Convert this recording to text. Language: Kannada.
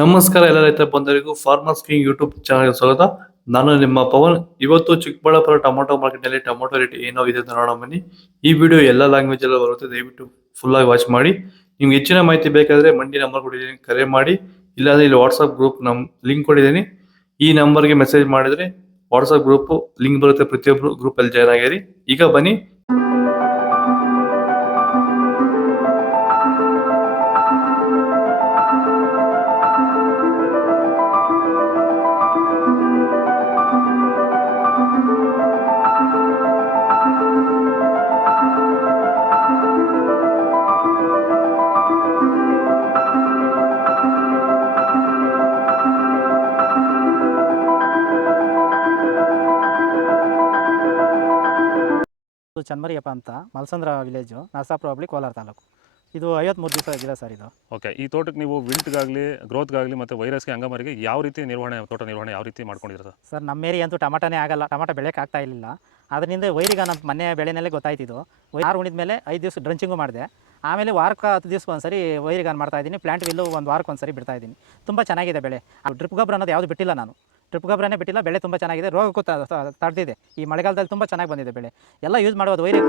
ನಮಸ್ಕಾರ ಎಲ್ಲ ರೈತ ಬಂಧುಗಳಿಗೂ ಫಾರ್ಮರ್ಸ್ ಕಿಂಗ್ ಯೂಟ್ಯೂಬ್ ಚಾನಲ್ಗೆ ಸ್ವಾಗತ. ನಾನು ನಿಮ್ಮ ಪವನ್. ಇವತ್ತು ಚಿಕ್ಕಬಳ್ಳಾಪುರ ಟೊಮೊಟೊ ಮಾರ್ಕೆಟ್ ನಲ್ಲಿ ಟೊಮೊಟೊ ರೇಟ್ ಏನೋ ಇದೆ ಅಂತ ನೋಡೋಣ ಬನ್ನಿ. ಈ ವಿಡಿಯೋ ಎಲ್ಲ ಲ್ಯಾಂಗ್ವೇಜ್ ಎಲ್ಲ ಬರುತ್ತೆ, ದಯವಿಟ್ಟು ಫುಲ್ ಆಗಿ ವಾಚ್ ಮಾಡಿ. ನಿಮ್ಗೆ ಹೆಚ್ಚಿನ ಮಾಹಿತಿ ಬೇಕಾದ್ರೆ ಮಂಡಿ ನಂಬರ್ ಕೊಟ್ಟಿದ್ದೀನಿ, ಕರೆ ಮಾಡಿ. ಇಲ್ಲಾಂದ್ರೆ ಇಲ್ಲಿ ವಾಟ್ಸ್ಆಪ್ ಗ್ರೂಪ್ ಲಿಂಕ್ ಕೊಟ್ಟಿದ್ದೀನಿ, ಈ ನಂಬರ್ಗೆ ಮೆಸೇಜ್ ಮಾಡಿದ್ರೆ ವಾಟ್ಸ್ಆಪ್ ಗ್ರೂಪ್ ಲಿಂಕ್ ಬರುತ್ತೆ, ಪ್ರತಿಯೊಬ್ಬರು ಗ್ರೂಪ್ ಅಲ್ಲಿ ಜಾಯ್ನ್ ಆಗಿರಿ. ಈಗ ಬನ್ನಿ. ಚನ್ಮರಿಯಪ್ಪ ಅಂತ ಮಲ್ಸಂದ್ರ ವಿಲೇಜು, ನರಸಾಪುರ ಹೋಬಳಿ, ಕೋಲಾರ ತಾಲೂಕು. ಇದು 53 ದಿವಸ ಗಿಡ ಸರ್ ಇದು. ಓಕೆ. ಈ ತೋಟಕ್ಕೆ ನೀವು ವಿಲ್ಟ್ಗಾಗಲಿ ಗ್ರೋತ್ಗಾಗಲಿ ಮತ್ತು ವೈರಸ್ಗೆ ಅಂಗಮಾರಿಗೆ ಯಾವ ರೀತಿ ತೋಟ ನಿರ್ವಹಣೆ ಯಾವ ರೀತಿ ಮಾಡ್ಕೊಂಡಿದ್ದೀರಾ ಸರ್? ಸರ್ ನಮ್ಮ ಏರಿಯಾ ಅಂತೂ ಟಮಾಟನೇ ಆಗಲ್ಲ, ಟಮಾಟ ಬೆಳೆಯೋಕೆ ಆಗ್ತಾ ಇರಲಿಲ್ಲ. ಅದರಿಂದ ವೈರಿಗೆ ನಮ್ಮ ಮನೆ ಬೆಳೆನಲ್ಲೇ ಗೊತ್ತಾಯ್ತಿದ್ದು. ಯಾರು ಉಣಿದ ಮೇಲೆ 5 ದಿವಸ ಡ್ರಂಚಿಂಗು ಮಾಡಿದೆ. ಆಮೇಲೆ ವಾರಕ್ಕೆ 10 ದಿವಸಕ್ಕೆ ಒಂದ್ಸರಿ ವೈರಿಗಾನ್ ಮಾಡ್ತಾಯಿದ್ದೀನಿ. ಪ್ಲಾಂಟ್ ವಿಲ್ಲು ಒಂದು ವಾರಕ್ಕೆ ಒಂದ್ಸರಿ ಬಿಡ್ತಾಯಿದ್ದೀನಿ. ತುಂಬ ಚೆನ್ನಾಗಿದೆ ಬೆಳೆ. ಡ್ರಿಪ್ ಗೊಬ್ಬರ ಅನ್ನೋದು ಯಾವುದು ಬಿಟ್ಟಿಲ್ಲ ನಾನು, ಡ್ರಿಪ್ ಗೊಬ್ಬರನೇ ಬಿಟ್ಟಿಲ್ಲ. ಬೆಳೆ ತುಂಬ ಚೆನ್ನಾಗಿದೆ, ರೋಗಕ್ಕೂ ತಡೆದಿದೆ. ಈ ಮಳೆಗಾಲದಲ್ಲಿ ತುಂಬ ಚೆನ್ನಾಗಿ ಬಂದಿದೆ ಬೆಳೆ. ಎಲ್ಲ ಯೂಸ್ ಮಾಡೋದು ವೈರಿ.